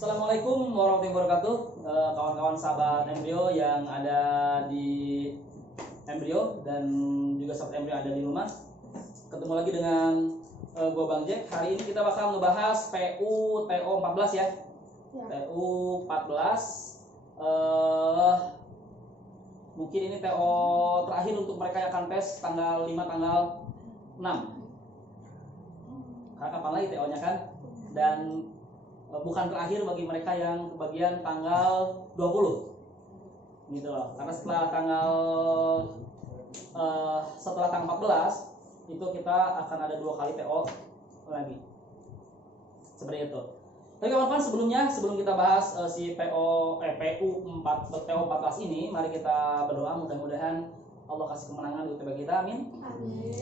Assalamualaikum warahmatullahi wabarakatuh, kawan-kawan sahabat embrio yang ada di embrio dan juga sahabat embrio yang ada di rumah. Ketemu lagi dengan gua Bang Jack. Hari ini kita bakal ngebahas PU TO 14 ya. TU 14 mungkin ini TO terakhir untuk mereka yang akan tes tanggal 5 tanggal 6. Karena kapan lagi TO-nya kan? Dan bukan terakhir bagi mereka yang kebagian tanggal 20 gitu loh, karena setelah tanggal 14 itu kita akan ada 2 kali TO lagi seperti itu. Tapi kawan-kawan, sebelum kita bahas si PU 14 ini, mari kita berdoa. Mudah-mudahan Allah kasih kemenangan untuk kita, amin.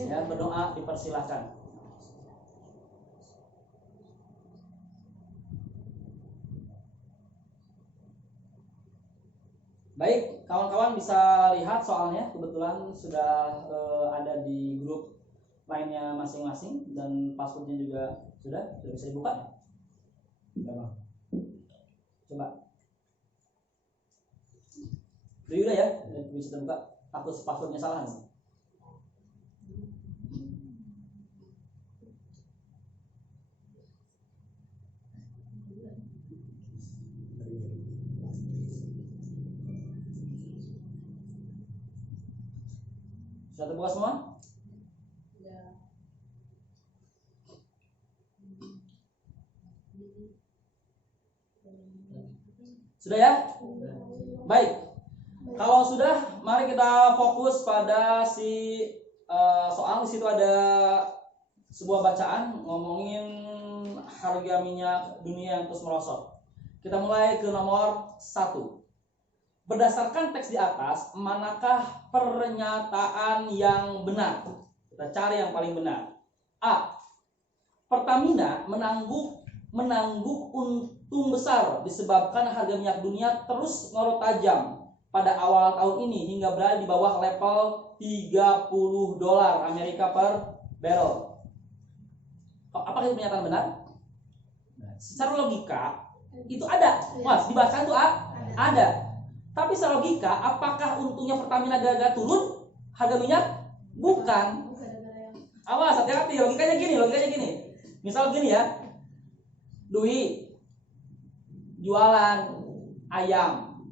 Ya, berdoa dipersilahkan. Baik, kawan-kawan bisa lihat soalnya kebetulan sudah ada di grup lainnya masing-masing dan passwordnya juga sudah bisa dibuka. Coba. Udah ya, bisa terbuka. Takut passwordnya salah nih. Sudah terbuka semua? Sudah ya? Baik. Kalau sudah, mari kita fokus pada si soal. Di situ ada sebuah bacaan ngomongin harga minyak dunia yang terus merosot. Kita mulai ke nomor 1. Berdasarkan teks di atas, manakah pernyataan yang benar? Kita cari yang paling benar. A. Pertamina menangguk untung besar disebabkan harga minyak dunia terus merosot tajam pada awal tahun ini hingga berada di bawah level $30 Amerika per barrel. Apakah itu pernyataan benar? Secara logika itu ada. Mas, dibaca itu ada. Tapi secara logika, apakah untungnya Pertamina gara-gara turun harga minyak? Bukan. Awas, hati-hati. Logikanya gini. Misal gini ya, Dwi jualan ayam.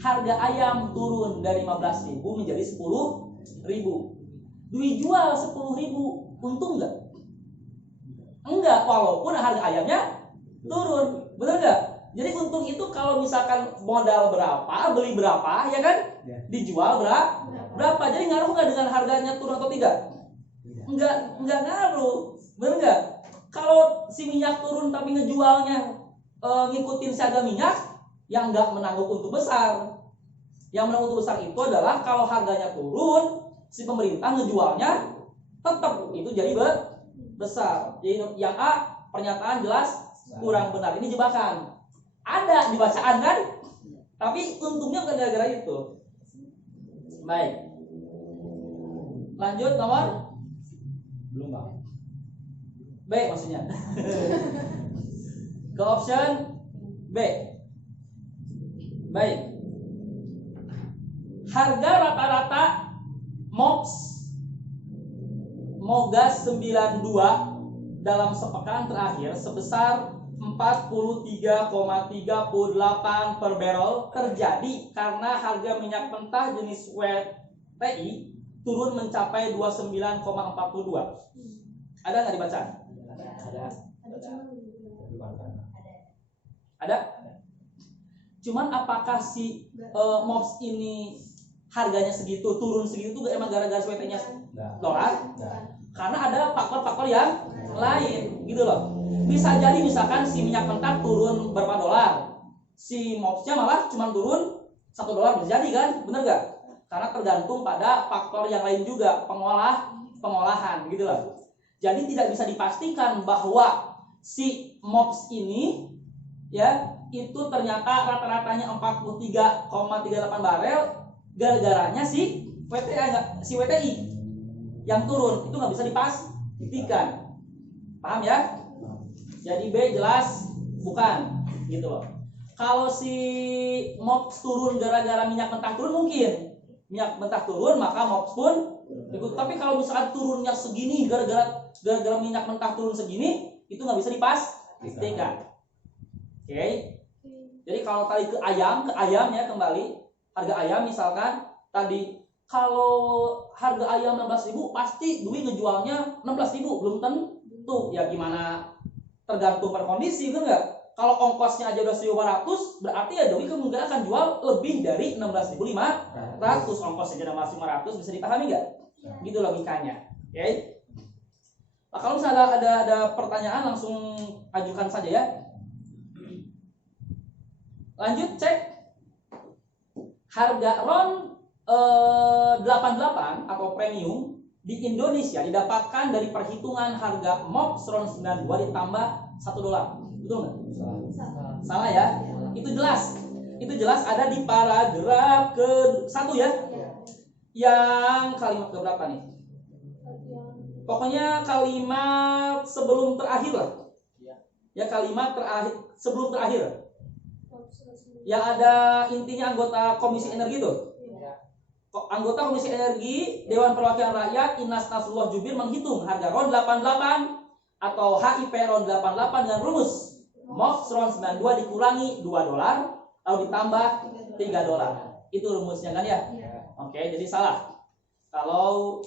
Harga ayam turun dari 15.000 menjadi 10.000. Dwi jual 10.000, untung nggak? Enggak, walaupun harga ayamnya turun. Bener nggak? Jadi untung itu kalau misalkan modal berapa, beli berapa, ya kan? Dijual berapa. Jadi ngaruh nggak dengan harganya turun atau tidak? Enggak ngaruh. Bener nggak? Kalau si minyak turun tapi ngejualnya ngikutin harga minyak, yang nggak menanggung untung besar. Yang menanggung untung besar itu adalah kalau harganya turun, si pemerintah ngejualnya tetap itu jadi besar. Jadi yang A, pernyataan jelas kurang benar. Ini jebakan. Ada di bacaan kan, tapi untungnya bukan gara-gara itu. Baik, lanjut nomor belum Bang. B maksudnya. Ke option B. Baik, harga rata-rata MOX Mogas 92 dalam sepekan terakhir sebesar 43,38 per barrel terjadi karena harga minyak mentah jenis WTI turun mencapai 29,42. Ada nggak dibaca? Ada. Cuman apakah si MOPS ini harganya segitu, turun segitu tuh emang gara-gara WTI-nya dolar? Karena ada faktor-faktor yang lain gitu loh. Bisa jadi misalkan si minyak mentah turun berapa dolar, si MOPS-nya malah cuma turun $1, bisa jadi kan? Bener gak? Karena tergantung pada faktor yang lain juga, pengolahan gitu loh. Jadi tidak bisa dipastikan bahwa si MOPS ini ya itu ternyata rata-ratanya 43,38 barel gara-garanya si WTI yang turun. Itu nggak bisa dipastikan. Paham ya? Jadi B jelas Bukan, gitu loh. Kalau si MOPS turun gara-gara minyak mentah turun mungkin. Minyak mentah turun maka MOPS pun ikut. Tapi kalau misalkan turunnya segini gara-gara minyak mentah turun segini, itu nggak bisa dipastikan. Oke. Jadi kalau tadi ke ayam ya kembali. Harga ayam misalkan tadi kalau harga ayam 16.000 pasti Dwi ngejualnya 16.000, belum tentu. Ya gimana, tergantung pada kondisi, benar nggak? Kalau ongkosnya aja udah 1.500, berarti ya Dwi kemungkinan akan jual lebih dari 16.500. Ongkosnya aja 16.500, bisa dipahami nggak? Gitu logikanya. Oke. Nah, kalau misalnya ada pertanyaan langsung ajukan saja ya. Lanjut cek harga RON 88 atau premium di Indonesia didapatkan dari perhitungan harga MOPS RON 92 ditambah $1. Betul nggak? Salah ya? Itu jelas ada di paragraf ke-1 ya. Yang kalimat keberapa nih? Pokoknya kalimat sebelum terakhir lah. Ya, kalimat terakhir sebelum terakhir. Yang ada intinya anggota Komisi Energi tuh. Anggota Komisi Energi Dewan Perwakilan Rakyat Inas Nasrullah Jubir menghitung harga RON 88 atau HIP RON 88 dengan rumus MOPS RON 92 dikurangi $2 lalu ditambah $3. Itu rumusnya kan ya? Oke, jadi salah. Kalau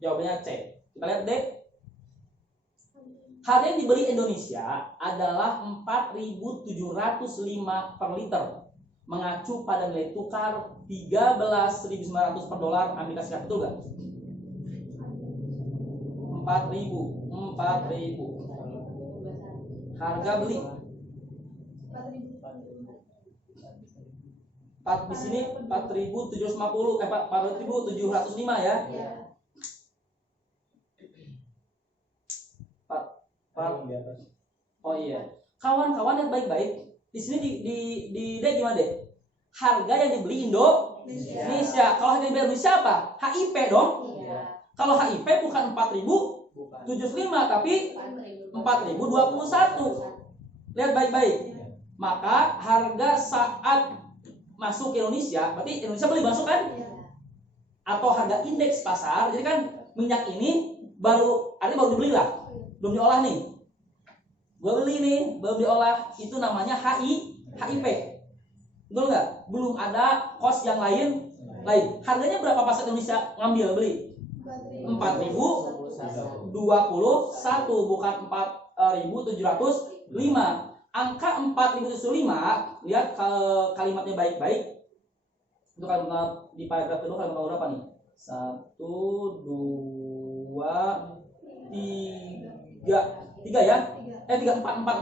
jawabannya C. Kita lihat D. Harga yang dibeli Indonesia adalah 4.705 per liter, mengacu pada nilai tukar 13.900 per dolar Amerika Serikat. Betul nggak? 4.000. Harga beli 4 di sini 4.750 4.705 ya. Oh iya. Kawan-kawan yang baik-baik. Di sini di D gimana deh? Harga yang dibeli Indonesia. Kalau harga yang dibeli Indonesia apa? HIP dong. Kalau HIP bukan 4.075 tapi 4.021. Lihat baik-baik. Maka harga saat masuk Indonesia, berarti Indonesia beli masuk kan? Atau harga indeks pasar. Jadi kan minyak ini baru dibeli lah. Belum diolah nih. Gua beli nih, belum diolah. Itu namanya HIP. Betul nggak? Belum ada kos yang lain. Harganya berapa pas Indonesia ngambil beli? 4.021 bukan 4.705. Angka 4.705, lihat kalimatnya baik-baik. Itu kalimat di paragraf kedua kalimat berapa nih? 1, 2, 3 ya? 4. Kalimat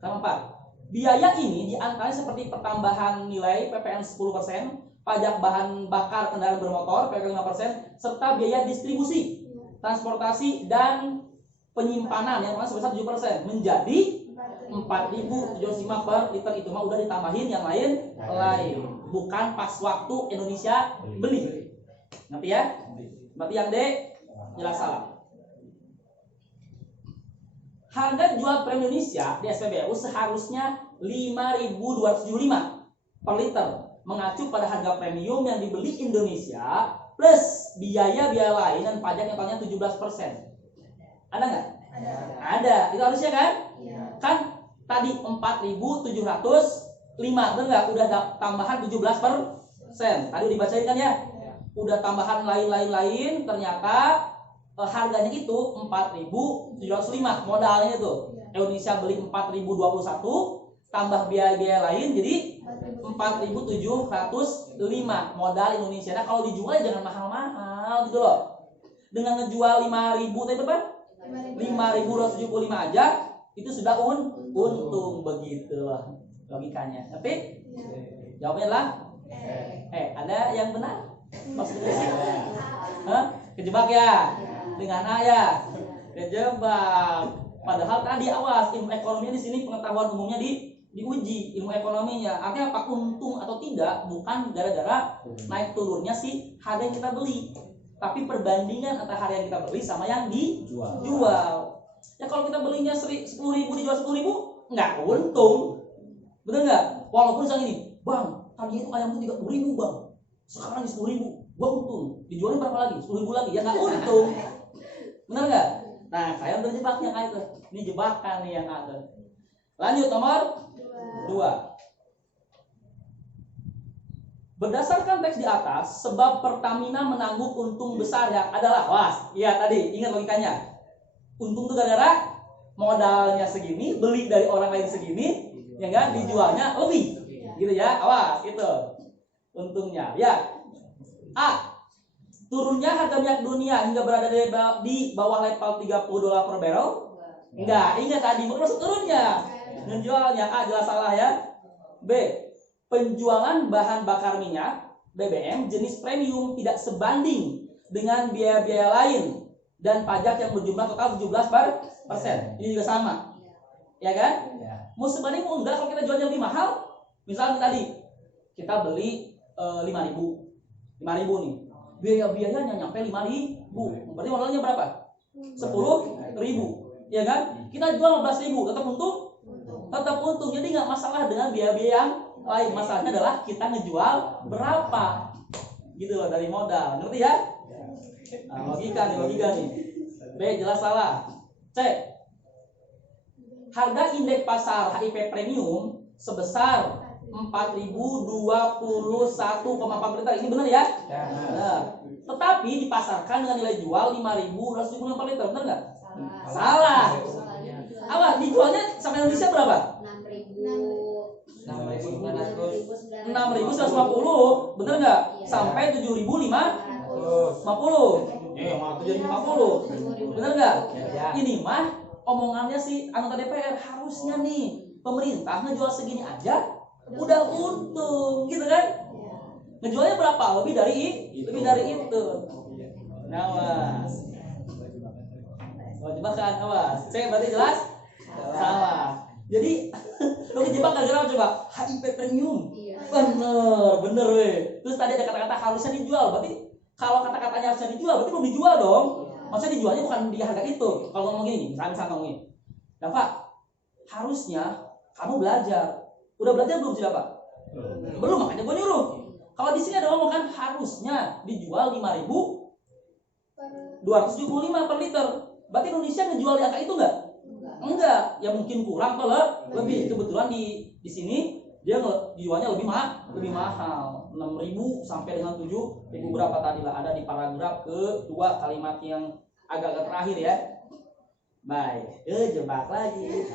4. Biaya ini diantaranya seperti pertambahan nilai PPN 10%, pajak bahan bakar kendaraan bermotor PPN 5%, serta biaya distribusi, transportasi dan penyimpanan yang sebesar 7% menjadi 4.705 per liter. Itu mah udah ditambahin yang lain, bukan pas waktu Indonesia beli. Ngerti ya? Berarti yang D jelas salah. Harga jual premium Indonesia di SPBU seharusnya 5.275 per liter, mengacu pada harga premium yang dibeli Indonesia plus biaya-biaya lain dan pajak yang totalnya 17%. Ada nggak? Ada. Itu harusnya kan? Kan tadi 4.705, benar nggak? Udah tambahan 17%. Tadi dibacain kan ya? Udah tambahan lain-lain, ternyata harganya itu 4.705 modalnya itu. Indonesia beli 4.021 tambah biaya-biaya lain jadi 4.705 modal Indonesia. Nah, kalau dijual jangan mahal-mahal gitu loh. Dengan ngejual 5.000 tadi berapa? 5.275 aja itu sudah untung, begitu loh logikanya. Tapi jawabannya adalah ada yang benar? Maksudnya sih? Kejebak ya? Dengan A ya? Kejebak. Padahal tadi awas, ilmu ekonomi di sini pengetahuan umumnya diuji ilmu ekonominya. Artinya apa? Untung atau tidak bukan gara-gara naik turunnya si harga yang kita beli, tapi perbandingan antara harga yang kita beli sama yang dijual. Ya kalau kita belinya 10.000 dijual 10.000, nggak untung. Bener nggak? Walaupun misalnya ini, bang, tadi itu ayam itu 30.000 bang, sekarang di 10.000, gua untung. Dijualnya berapa lagi? 10.000 lagi, ya nggak untung. Bener nggak? Nah, kalian terjebaknya kayak itu. Ini jebakan nih yang ada. Lanjut nomor 2. Berdasarkan teks di atas, sebab Pertamina menanggung untung besar ya adalah, iya tadi ingat logikanya. Untung itu gara-gara modalnya segini, beli dari orang lain segini, ya kan, dijualnya lebih, gitu ya. Awas, itu untungnya. Ya. A. Turunnya harga minyak dunia hingga berada di bawah level $30 per barrel. Enggak, ingat tadi maksud turunnya. Menjualnya A jelas salah ya. B. Penjualan bahan bakar minyak BBM jenis premium tidak sebanding dengan biaya-biaya lain dan pajak yang berjumlah total 17%. Ini juga sama. Ya kan? Mau sebanding mau enggak kalau kita jualnya lebih mahal? Misalnya tadi kita beli 5.000 nih. Biaya-biayanya nyampe 5.000. Berarti modalnya berapa? 10.000. Ya kan? Kita jual 15.000, tetap untung? Tetap untung. Jadi nggak masalah dengan biaya-biaya yang lain. Masalahnya adalah kita ngejual berapa. Gitu loh, dari modal. Ngerti ya? Nah, logika nih. B jelas salah. C. Harga indeks pasar HIP premium sebesar 4.021,4 liter. Ini benar ya? Nah, tetapi dipasarkan dengan nilai jual 5.275 per liter. Benar nggak? Salah. Apa? Dijualnya sampai Indonesia berapa? 6.150. Benar nggak? Sampai 7.550. Malah 7.050. Benar nggak? Ini mah omongannya si anggota DPR. Harusnya nih pemerintah ngejual segini aja udah untung, gitu kan? Ngejualnya berapa? Lebih dari itu. Nah, awas. Jebakan, awas. C berarti jelas? Salah. Jadi lo kejebak gara-gara coba HIP premium. Bener weh. Terus tadi ada kata-kata harusnya dijual. Berarti kalau kata-katanya harusnya dijual, berarti belum dijual dong. Maksudnya dijualnya bukan di harga itu. Kalau ngomong gini, misalnya ngomong gini. Nah, Pak, harusnya kamu belajar. Udah belajar belum sih, Pak? Belum, makanya gue nyuruh. Kalau di sini ada ngomong kan harusnya dijual 5.275 per liter. Berarti Indonesia ngejual di angka itu enggak? Enggak, ya mungkin kurang kalau lebih. Kebetulan di sini dia dijualnya lebih mahal. 6.000 sampai dengan 7.000 berapa tadi lah, ada di paragraf kedua kalimat yang agak terakhir ya. Baik, jebak lagi.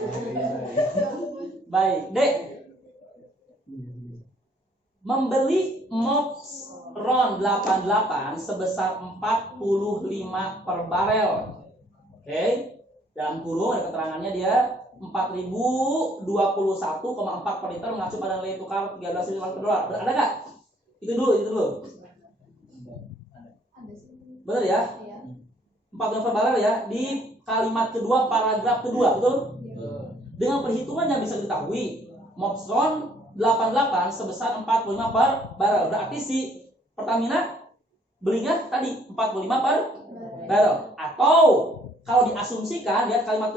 Baik, D. Membeli MOPS RON 88 sebesar 45 per barel. Oke. Dalam kurung ada keterangannya dia 4.021,4 per liter mengacu pada nilai tukar 13.500 per dolar. Ada nggak? Itu dulu. Benar ya? 45 per barel ya di kalimat kedua paragraf kedua, betul? Dengan perhitungannya bisa diketahui MOPS RON 88 sebesar 45 per barel. Berarti si Pertamina belinya tadi 45 per barel. Atau kalau diasumsikan, lihat kalimat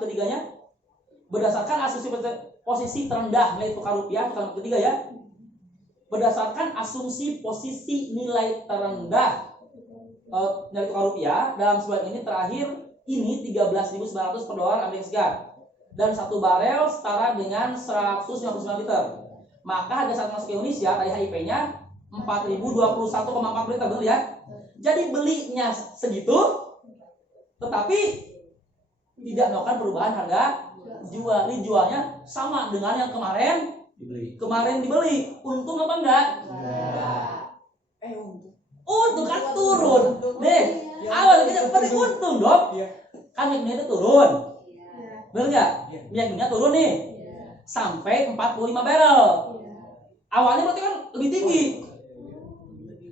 ketiganya, berdasarkan asumsi posisi terendah nilai tukar rupiah, kalimat ketiga ya. Berdasarkan asumsi posisi nilai terendah nilai tukar rupiah dalam sebulan ini terakhir ini 13.900 per dolar Amerika Serikat. Dan satu barel setara dengan 159 liter. Maka harga saat masuk ke Indonesia tadi HIP-nya 4.021,4 liter, betul ya? Jadi belinya segitu, tetapi tidak melakukan perubahan harga jual. Ini jualnya sama dengan yang kemarin dibeli. Untung apa enggak? Untung kan turun. Nih, awal kita pasti untung dong. Kan minyak itu turun. Benar nggak? Minyak dunia turun nih sampai 45 barrel. Awalnya berarti kan lebih tinggi.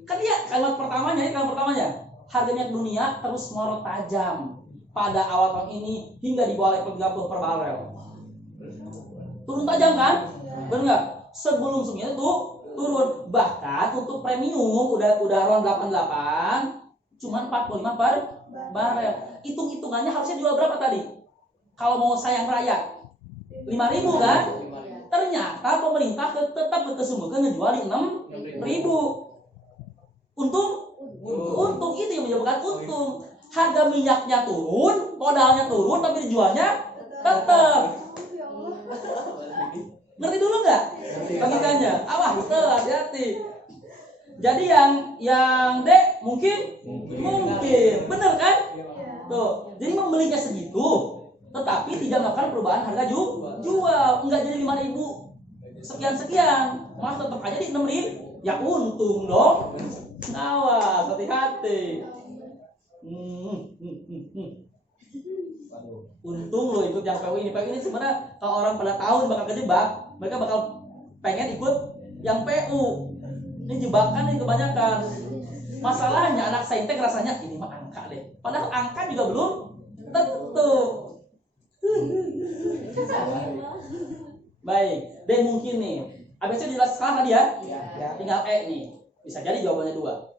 Kan dia kalimat pertamanya harga minyak dunia terus melorot tajam pada awal tahun ini hingga di bawah level 30 per barrel. Turun tajam kan? Benar nggak? Sebelumnya itu turun, bahkan untuk premium udah RON 88 cuma 45 per barrel. Hitung-hitungannya harusnya jual berapa tadi? kalau mau sayang rakyat 5.000 kan? Ternyata pemerintah tetap kesungguhan ngejual di 6.000. Untung itu yang menyebabkan untung. Harga minyaknya turun, modalnya turun, tapi dijualnya tetap. Ngerti dulu nggak? Logikanya. Awas, hati-hati. Jadi yang D mungkin, bener kan? Tuh, jadi membelinya segitu, tetapi tidak melakukan perubahan harga jual, enggak jadi 5.000 sekian, malah tetap aja di 6.000, ya untung dong. Awas, hati-hati. Untung lo ikut yang PU ini. PU ini sebenarnya kalau orang pada tahu bakal kejebak, mereka bakal pengen ikut yang PU. Ini jebakan nih kebanyakan. Masalahnya anak saintek rasanya ini mah angka deh. Padahal angka juga belum tentu. Baik, dan mungkin nih ABC dijelaskan tadi ya? Tinggal E nih. Bisa jadi jawabannya 2.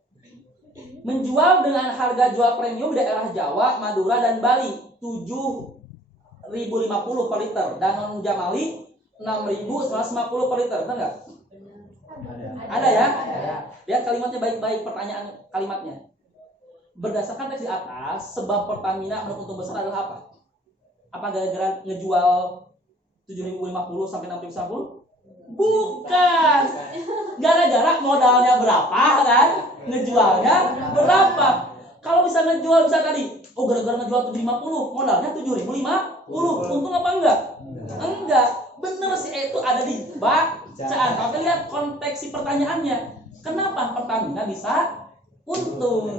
Menjual dengan harga jual premium di daerah Jawa, Madura, dan Bali 7.050 per liter, dan non Jamali 6.150 per liter, benar nggak? Ada ya? Lihat kalimatnya baik-baik, pertanyaan kalimatnya. Berdasarkan teks di atas, sebab Pertamina menurut untung besar adalah apa? Apa gara-gara ngejual 7.050 sampai 6.150? Bukan. Gara-gara modalnya berapa kan? Ngejualnya berapa? Kalau bisa ngejual bisa tadi, gara-gara ngejual 7.050, modalnya 7.050. Untung apa enggak? Enggak. Bener sih itu ada di bacaan. Tapi lihat konteks si pertanyaannya. Kenapa Pertamina bisa untung?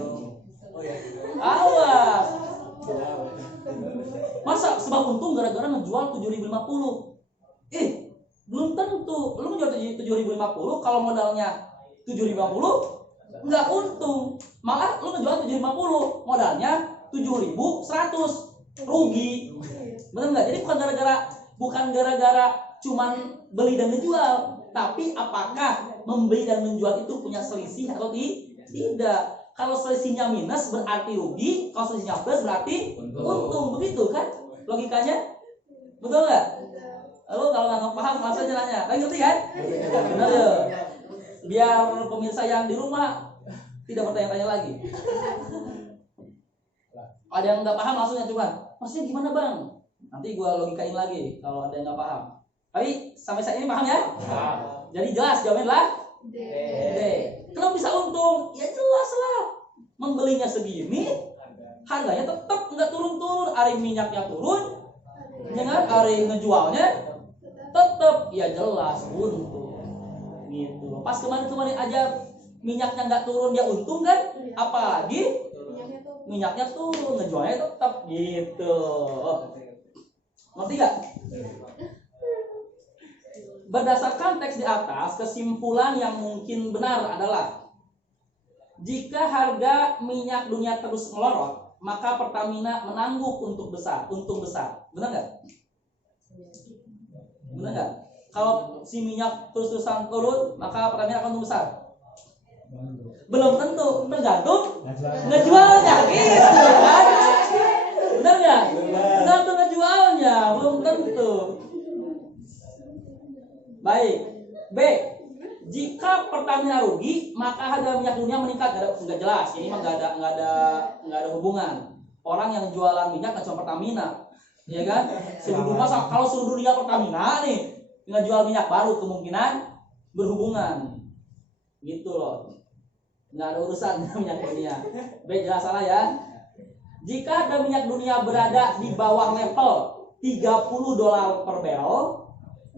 Awas. Masa sebab untung gara-gara ngejual 7.050? Belum tentu. Lu ngejual 7.050 kalau modalnya 7.050 nggak untung. Malah lu ngejual 7.050 modalnya 7.100, rugi. Benar nggak? Jadi bukan gara-gara cuman beli dan menjual, tapi apakah membeli dan menjual itu punya selisih atau tidak? Kalau selisihnya minus berarti rugi, kalau selisihnya plus berarti untung, begitu kan? Logikanya, betul nggak? Lalu kalau nggak paham langsung aja nanya, kalian ngerti kan? Benar ya? Biar pemirsa yang di rumah tidak bertanya-tanya lagi. Ada yang nggak paham langsung aja, cuman maksudnya gimana bang? Nanti gue logikain lagi kalau ada yang nggak paham. Tapi sampai saat ini paham ya? Jadi jelas jawabannya adalah D. Kenapa bisa untung? Ya jelas lah. Membelinya segini, harganya tetap nggak turun-turun. Hari minyaknya turun, dengan hari ngejualnya tetap, ya jelas untung. Gitu. Pas kemarin aja minyaknya nggak turun, dia untung kan? Apalagi minyaknya turun, ngejualnya tetap gitu. Ngerti gak? Berdasarkan teks di atas, kesimpulan yang mungkin benar adalah jika harga minyak dunia terus melorot, maka Pertamina menangguk untung besar. Benar nggak? Benar nggak? Kalau si minyak terus-terusan turun, maka Pertamina akan untung besar. Belum tentu, tergantung ngejualnya, gitu kan? Benar nggak? Tergantung ngejualnya, belum tentu. Baik. B. Jika Pertamina rugi, maka harga minyak dunia meningkat. Nggak jelas. Ini mah nggak ada hubungan. Orang yang jualan minyak nggak cuma Pertamina, ya kan? Seluruh masa kalau seluruh dunia Pertamina nih nggak jual minyak baru, kemungkinan berhubungan. Gitu loh. Nggak ada urusan minyak dunia. B jelas salah ya. Jika harga minyak dunia berada di bawah level $30 per barrel,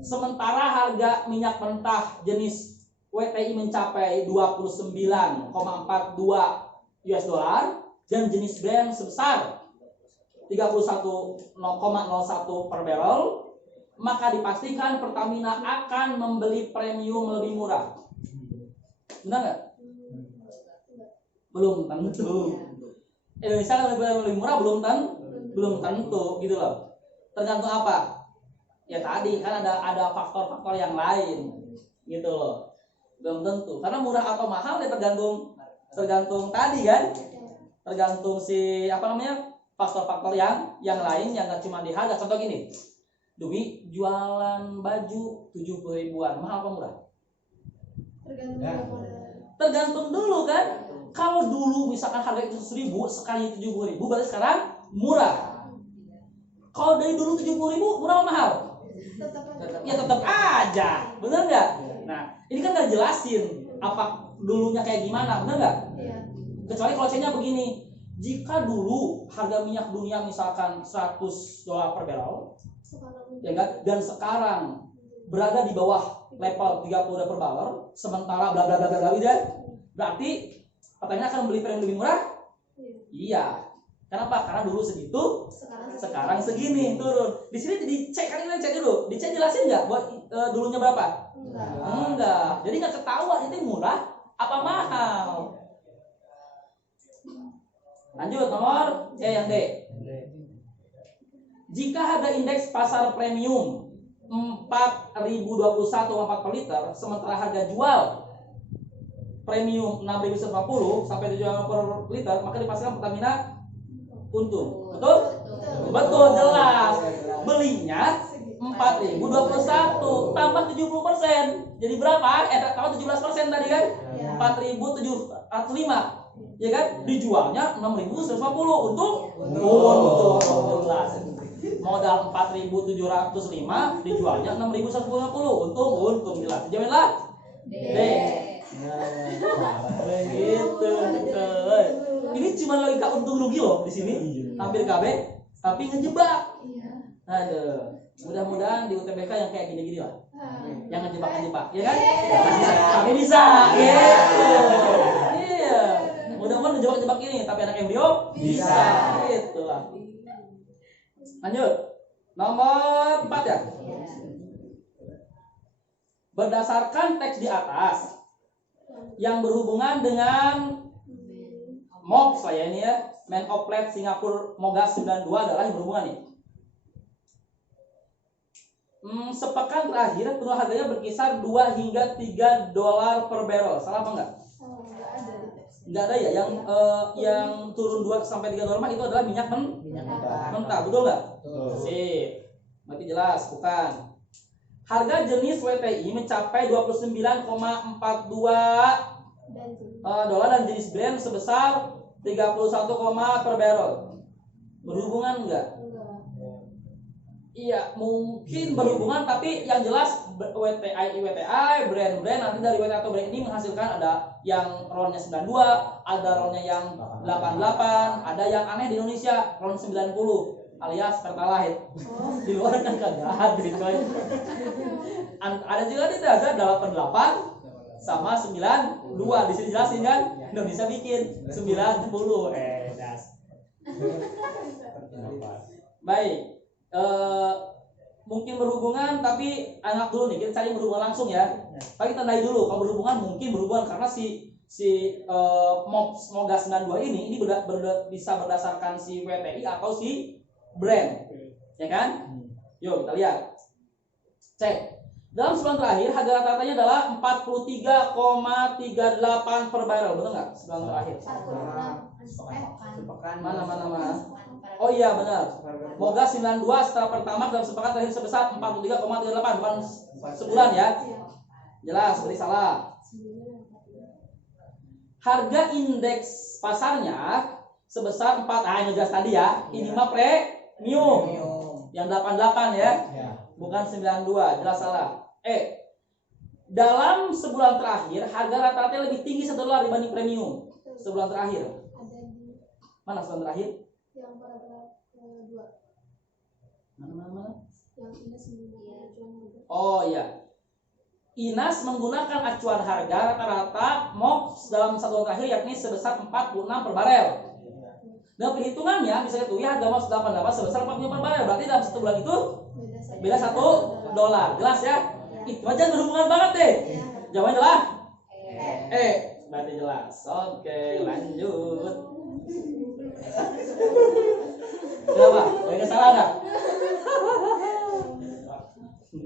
sementara harga minyak mentah jenis WTI mencapai 29,42 US dollar dan jenis Brent sebesar 31,01 per barrel, maka dipastikan Pertamina akan membeli premium lebih murah. Benar nggak? Belum tentu. Indonesia lebih murah belum tentu gitu loh. Tergantung apa? Ya tadi kan ada faktor-faktor yang lain gitu loh. Belum tentu. Karena murah atau mahal ya tergantung tadi kan. Tergantung si faktor-faktor yang lain yang nggak cuma di harga. Contoh gini, Dwi jualan baju 70 ribuan, mahal apa murah? Tergantung dulu kan. Kalau dulu misalkan harga itu 100.000, sekali 70.000, berarti sekarang murah. Kalau dari dulu 70.000, murah apa mahal? Ya tetap aja, bener nggak? Nah, ini kan nggak jelasin apa dulunya kayak gimana, bener nggak? Kecuali kalau C-nya begini, jika dulu harga minyak dunia misalkan $100 per barrel, ya kan? Dan sekarang berada di bawah level $30 per barrel, sementara bla bla bla bla bla, berarti katanya akan beli premium lebih murah? Iya. Kenapa? Karena dulu segitu, sekarang segini turun. Di sini dicek, kan kita cek dulu. Dicek jelasin nggak buat dulunya berapa? Enggak. Jadi nggak ketahuan ini murah apa mahal. Lanjut nomor yang D. Jika harga indeks pasar premium 4.021,4 per liter, sementara harga jual premium 6.150 sampai 7 per liter, maka dipastikan Pertamina untung. Betul? Betul, jelas. Belinya 4.021 tambah 70%. Jadi berapa? Tambah 17% tadi kan? 4.705. Ya kan? Dijualnya 6.150. Untung? Untung. Jelas. Modal 4.705, dijualnya 6.150. Untung jelas. Jawablah D. Begitu. Ini cuma logika untung rugi loh di sini. Hampir KB, tapi ngejebak. Aduh. Mudah-mudahan di UTBK yang kayak gini-gini lah. Yang ngejebak, ya kan? Tapi bisa. Iya. Mudah-mudahan ngejebak-jebak ini, tapi anak embrio bisa. Gitu lah. Lanjut. Nomor 4 ya. Berdasarkan teks di atas yang berhubungan dengan MOPS lah ya ini ya, Main Outlet Singapura Mogas 92 adalah yang berhubungan nih. Sepekan terakhir penuh harganya berkisar 2 hingga $3 per barrel. Salah apa enggak? Enggak ada ya yang turun 2 sampai $3 mah itu adalah minyak mentah, betul enggak? Sip. Berarti jelas, bukan. Harga jenis WTI mencapai 29,42 dolar dan jenis Brent sebesar 31, per barrel. Berhubungan enggak? Iya, mungkin berhubungan, tapi yang jelas WTI, Brent nanti dari WTI atau Brent ini menghasilkan ada yang RON-nya 92, ada RON-nya yang 88, ada yang aneh di Indonesia RON 90 alias Pertalite. Di luar kan kagak ada coy. Ada juga tidak ada 88 sama 92. Di sini jelasin kan? Indonesia bikin 90. Das. Baik. Mungkin berhubungan, tapi anak dulu nih, kita cari berhubungan langsung ya. Tapi tandai dulu kalau berhubungan, mungkin berhubungan karena si Mogas 92 ini bisa berdasarkan si WTI atau si Brent, ya kan? Yuk kita lihat. Cek. Dalam sebulan terakhir harga rata-ratanya adalah 43,38 per barrel, betul nggak? Sebulan terakhir. Mana? Oh iya benar. Mogas 92 setelah pertama dalam sepekan terakhir sebesar 43,38, bukan sebulan ya. Jelas, berarti salah. Harga indeks pasarnya sebesar 4. Ini jelas tadi ya. Ini mah premium. Yang 88 ya. Bukan 92, jelas salah. Dalam sebulan terakhir harga rata-rata lebih tinggi $1 dibanding premium. Sebulan terakhir. Mana sebulan terakhir? Yang paragraf 2. Mana? Yang Inas Oh iya. Inas menggunakan acuan harga rata-rata MOPS dalam satu bulan terakhir yakni sebesar 46 per barel. Dan perhitungannya bisa diketahui harga MOPS 88 sebesar 45 per barel. Berarti dalam satu bulan itu beda $1. Jelas ya? Itu aja berhubungan banget deh. Jawabannya adalah berarti jelas. Oke, lanjut. Kenapa? Ada salah nggak?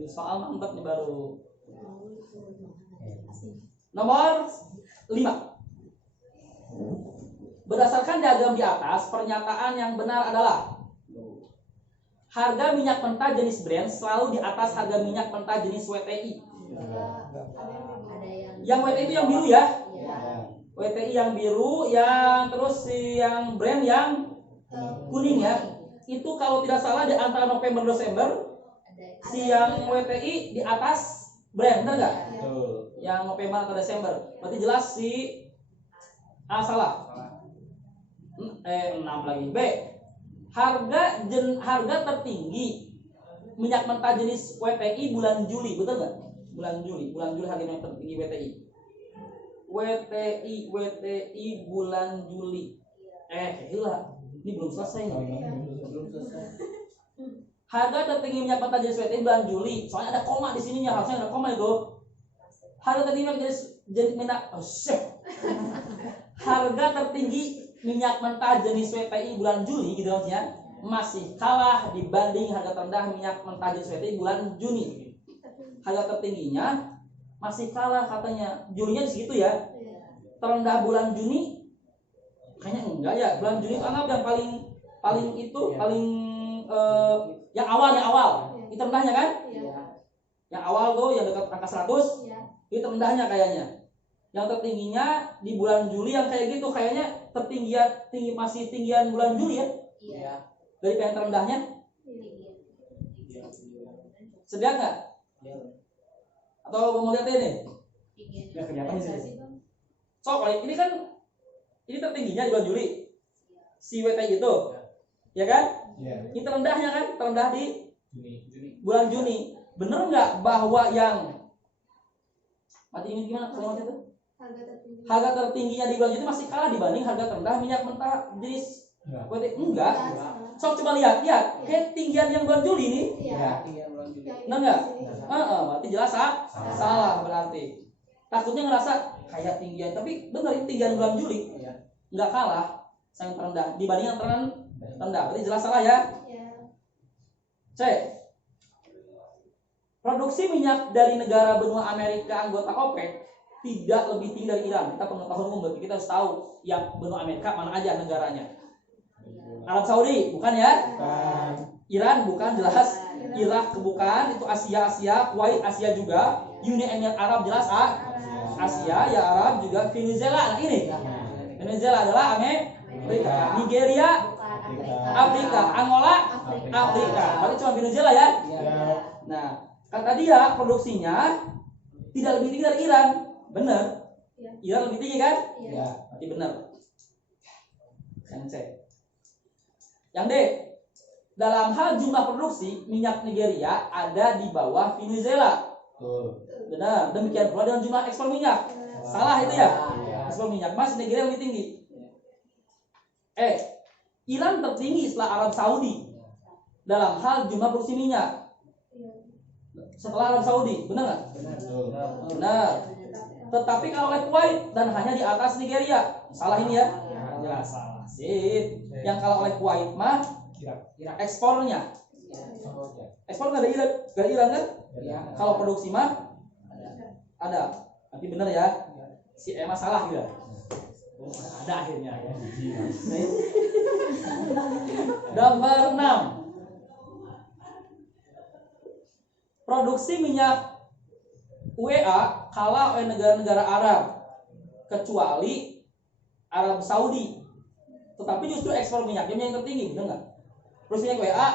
Soal mantap nih baru. Nomor 5. Berdasarkan diagram di atas, pernyataan yang benar adalah harga minyak mentah jenis Brent selalu di atas harga minyak mentah jenis WTI. Ada yang Yang WTI itu yang biru ya. ya. WTI yang biru, yang terus yang Brent yang kuning ya. Itu kalau tidak salah di antara November Desember si yang WTI di atas Brent, benar nggak? Betul. Yang November atau Desember. Berarti jelas si A salah. 6 lagi. B. Harga tertinggi minyak mentah jenis WTI bulan Juli, betul nggak? Bulan Juli harga minyak tertinggi WTI. WTI bulan Juli. Gila. Ini belum selesai nih. Harga tertinggi minyak mentah jenis WTI bulan Juli. Soalnya ada koma di sininya, harusnya ada koma itu. Harga tertinggi minyak jenis harga tertinggi minyak mentah jenis WTI bulan Juli gitu maksudnya masih kalah dibanding harga terendah minyak mentah jenis WTI bulan Juni. Harga tertingginya masih kalah katanya. Julinya di situ ya. Terendah bulan Juni kayaknya enggak ya. Bulan Juni itu anggap yang paling itu paling yang awal. Itu terendahnya kan? Yang awal tuh yang dekat angka 100 itu terendahnya kayaknya. Yang tertingginya di bulan Juli yang kayak gitu kayaknya masih tinggian bulan Juli ya. Iya. Dari yang terendahnya. Sedia nggak? Atau mau lihat ini? Ya kelihatan sih. So kalau ini kan ini tertingginya di bulan Juli. Si WTI itu. Ya kan? Iya. Ini terendahnya kan? Terendah di Juni. bulan Juni. Bener nggak bahwa yang mati ini gimana kalimatnya tuh? Harga tertingginya di bulan Juni masih kalah dibanding harga terendah minyak mentah jenis WTI. Enggak. So coba lihat. Ketinggian yang bulan Juli nih. Iya. Benar nggak? Berarti jelas salah berarti. Takutnya ngerasa kayak tinggian, tapi benar ini tinggian bulan Juli nggak kalah yang terendah dibanding yang terendah. Berarti jelas salah ya. C. Produksi minyak dari negara benua Amerika anggota OPEC tidak lebih tinggi dari Iran. Kita pengetahuan umum, berarti kita harus tahu yang benua Amerika mana aja negaranya. Arab Saudi bukan ya? Iran bukan jelas. Irak bukan, itu Asia, Kuwait Asia juga. Uni Emirat Arab jelas Asia, ya Arab juga. Venezuela, nah ini Venezuela adalah Amerika. Nigeria Afrika, Angola Afrika. Berarti cuma Venezuela ya. Nah, kata dia produksinya tidak lebih tinggi dari Iran. Benar. Iran lebih tinggi kan? Berarti benar. Yang C. Yang D. Dalam hal jumlah produksi, minyak Nigeria ada di bawah Venezuela. Benar. Demikian pula dengan jumlah ekspor minyak. Salah itu ya? Ekspor minyak masih Nigeria lebih tinggi. Iran tertinggi setelah Arab Saudi dalam hal jumlah produksi minyak. Setelah Arab Saudi, benar nggak? Benar. Tetapi kalau oleh Kuwait dan hanya di atas Nigeria, salah ini ya? Ya salah. Sip. Yang kalau oleh Kuwait mah ekspornya. Ekspor nggak ada Iran kan? Kalau produksi mah ada. Nanti benar ya? Si Emma salah gitu. Ada akhirnya. Nomor 6. Produksi minyak UEA kalah oleh negara-negara Arab kecuali Arab Saudi. Tetapi justru ekspor minyaknya yang tertinggi, benar nggak? Produksi minyak UEA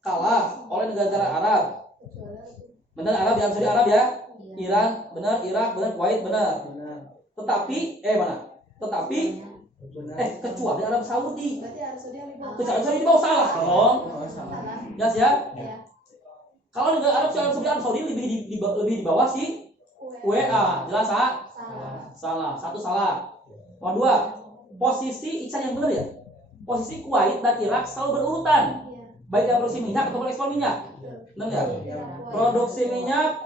kalah oleh negara-negara Arab. Benar Arab, yang Saudi Arab ya. Iran benar, Irak benar, Kuwait benar. Tetapi kecuali Arab Saudi. Kecuali Saudi di bawah salah dong. Jelas ya? Kalau negara Arab Saudi lebih di bawah si UEA. Jelas salah. Satu salah. Nomor 2. Posisi Iksan yang benar ya. Posisi Kuwait dan Irak selalu berurutan. Baik dalam produksi minyak ataupun ekspor minyak. Benar ya? Produksi minyak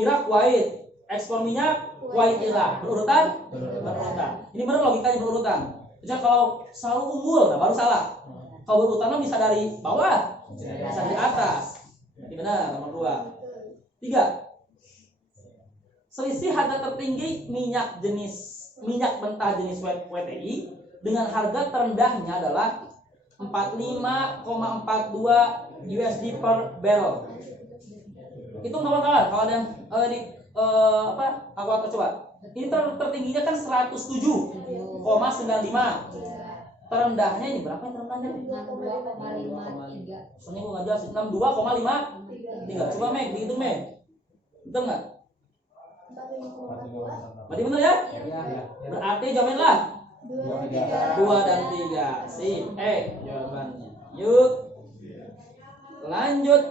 Irak Kuwait, ekspor minyak Kuwait Irak. Berurutan? Berurutan. Ini benar logikanya berurutan. Jadi kalau selalu unggul, nah baru salah. Kalau berurutan bisa dari bawah, bisa dari atas. Ini benar, nomor 2. 3. Selisih harga tertinggi minyak mentah jenis WTI dengan harga terendahnya adalah 45,42 USD per barrel. Itu kawan-kawan kalau ada yang aku coba. Ini tertingginya kan 107,95. Terendahnya ini berapa terendahnya? 62,53. Soalnya gue nggak jelas. 62,53. Coba Meg, dihitung Meg. Betul nggak? Berarti bener ya? Berarti jawabin lah. 2 dan 3. Sip. Jawabannya. Yuk. Lanjut.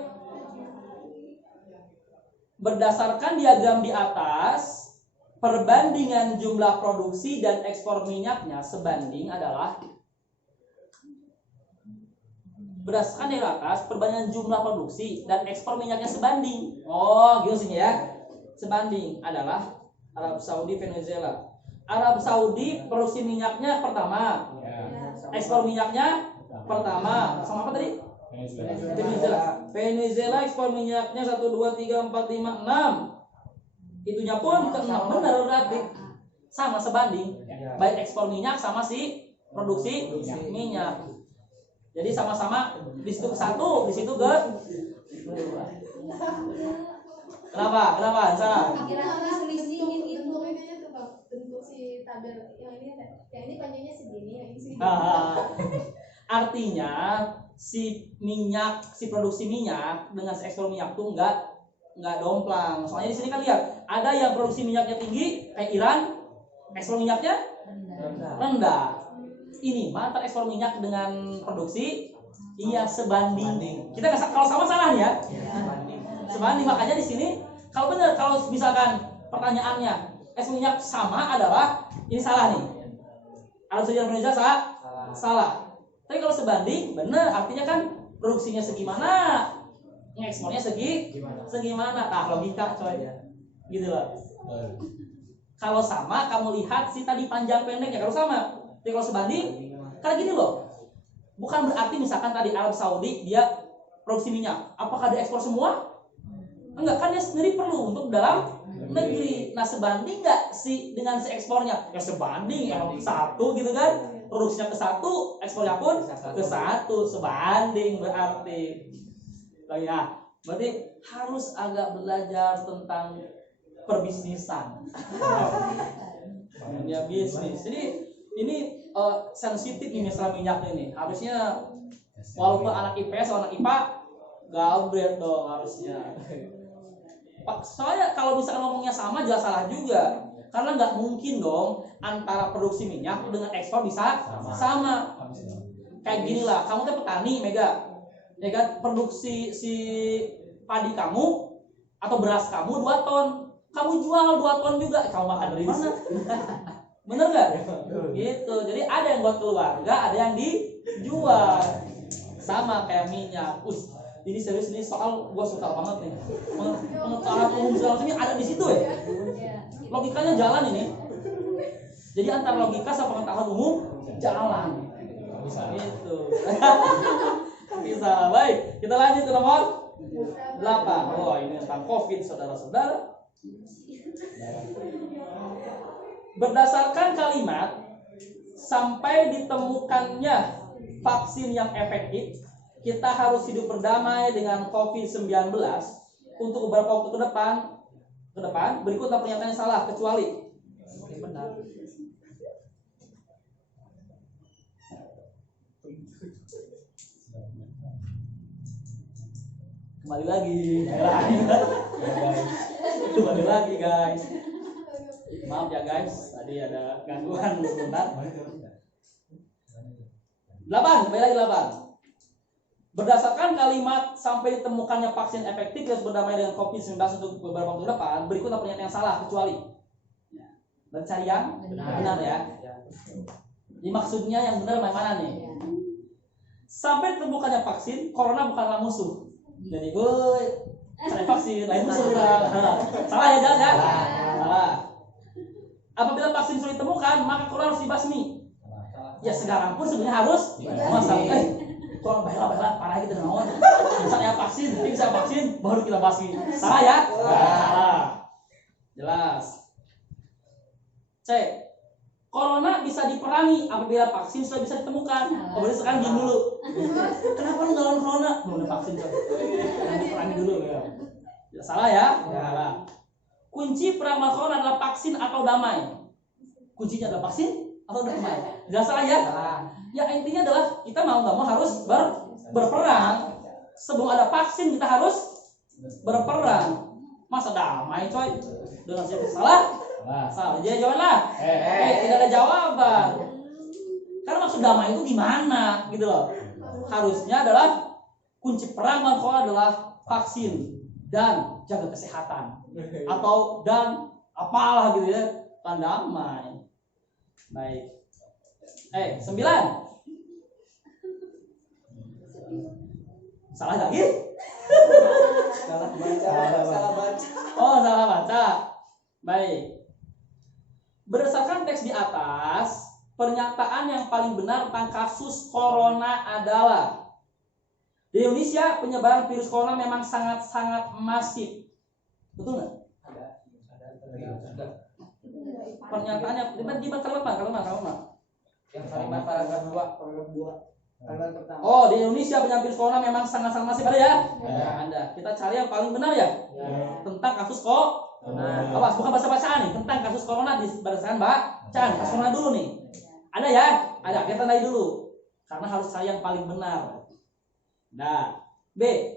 Berdasarkan diagram di atas, perbandingan jumlah produksi dan ekspor minyaknya sebanding adalah berdasarkan di atas perbandingan jumlah produksi dan ekspor minyaknya sebanding. Oh, gitu sih ya. Sebanding adalah Arab Saudi, Venezuela. Arab Saudi produksi minyaknya pertama, ekspor minyaknya pertama. Sama apa tadi? Venezuela ekspor minyaknya 1, 2, 3, 4, 5, 6. Itunya pun ke-6 benar berarti sama sebanding. Baik ekspor minyak sama si produksi minyak. Jadi sama-sama di situ ke 1, di situ ke 2. Kenapa? Sana? Kira-kira selisihnya itu bentuk si tabel yang ini panjangnya segini, yang ini segini. Artinya si produksi minyak dengan si ekspor minyak tuh nggak domplang. Soalnya di sini kan lihat ada yang produksi minyaknya tinggi kayak Iran, ekspor minyaknya rendah. Ini mata ekspor minyak dengan produksi sebanding. Kita nggak, kalau sama salah ya. Sebanding, makanya di sini kalau benar, kalau misalkan pertanyaannya ekspor minyak sama adalah ini salah nih. Arab Saudi dan Venezuela salah. Tapi kalau sebanding benar, artinya kan produksinya segimana, ngekspornya segimana. Logika coy. Gitu loh. Kalau sama kamu lihat si tadi panjang pendeknya kalau sama. Tapi kalau sebanding karena gini loh. Bukan berarti misalkan tadi Arab Saudi dia produksi minyak, apakah dia ekspor semua? Enggak, kan dia sendiri perlu untuk dalam negeri. Nah, sebanding enggak sih dengan si ekspornya? Ya sebanding, emang satu gitu kan. Produksinya ke 1, ekspornya pun ke 1, sebanding berarti. Ya, berarti harus agak belajar tentang perbisnisan. Dunia bisnis. Ini sensitif nih masalah minyak ini. Harusnya walaupun anak IPS atau anak IPA gabret dong harusnya. Soalnya kalau misalkan ngomongnya sama jelas salah juga. Karena nggak mungkin dong antara produksi minyak dengan ekspor bisa sama. Kayak gini lah, kamu tuh petani Mega, ya kan, produksi si padi kamu atau beras kamu 2 ton, kamu jual 2 ton juga, kamu makan dari mana? Bener nggak? Gitu. Jadi ada yang buat keluarga, ada yang dijual. Sama kayak minyak. Ini serius nih soal gua suka banget nih. Pengetahuan umum segala macam ada di situ ya. Logikanya jalan ini. Jadi antara logika sama pengetahuan umum jalan. Gitu. Bisa. Baik, kita lanjut ke nomor 8. Oh, ini tentang COVID, saudara-saudara. Berdasarkan kalimat sampai ditemukannya vaksin yang efektif, kita harus hidup berdamai dengan COVID-19 untuk beberapa waktu ke depan. Berikut pernyataan yang salah kecuali. Oke, benar. Kembali lagi guys. Maaf ya guys, tadi ada gangguan sebentar. 8, kembali lagi 8. Berdasarkan kalimat sampai ditemukannya vaksin efektif harus berdamai dengan COVID-19 untuk beberapa waktu depan, berikut pernyataan yang salah kecuali. Dan cari yang benar ya. Jadi maksudnya yang benar mana nih? Sampai ditemukannya vaksin, corona bukanlah musuh. Jadi cari vaksin, lain musuh bilang. Salah ya jangan ya? Salah. Apabila vaksin sulit ditemukan, maka corona harus dibasmi. Ya sekarang pun sebenarnya harus masalah. Kalau bela parah gitu naon. Misalnya vaksin, baru kita basmi. Salah ya? Salah. Jelas. C. corona bisa diperangi apabila vaksin sudah bisa ditemukan. Oh, berarti sekarang diam dulu. Kenapa lu nggak lawan corona? Udah vaksin coy. Jangan diperangi dulu ya. Tidak salah ya? Salah. Kunci perang melawan corona adalah vaksin atau damai. Kuncinya adalah vaksin atau damai. Tidak salah ya? Ya intinya adalah kita mau nggak mau harus berperang. Sebelum ada vaksin kita harus berperang. Masa damai coy? Dengan siapa salah? Salah. Jadi jawablah. Tidak ada jawaban. Karena maksud damai itu gimana gitu loh. Harusnya adalah kunci perang melawan corona adalah vaksin dan jaga kesehatan. Atau dan apalah gitu ya. Kan damai. Baik. 9. Salah lagi? Salah baca. Oh, salah baca. Baik. Berdasarkan teks di atas, pernyataan yang paling benar tentang kasus corona adalah di Indonesia penyebaran virus corona memang sangat-sangat masif. Betul nggak? Ada. Pernyataannya di kalimat. Yang kalimat paragraf 2. Kalimat pertama. Oh, di Indonesia penyebaran virus corona memang sangat-sangat masif, ada ya? Ada. Kita cari yang paling benar ya. Tentang kasus corona. Awas, bukan bacaan nih, tentang kasus corona berdasarkan bacaan. Kasus corona dulu nih. Ada ya? Ada. Kita tandai dulu. Karena harus cari yang paling benar. Nah, B.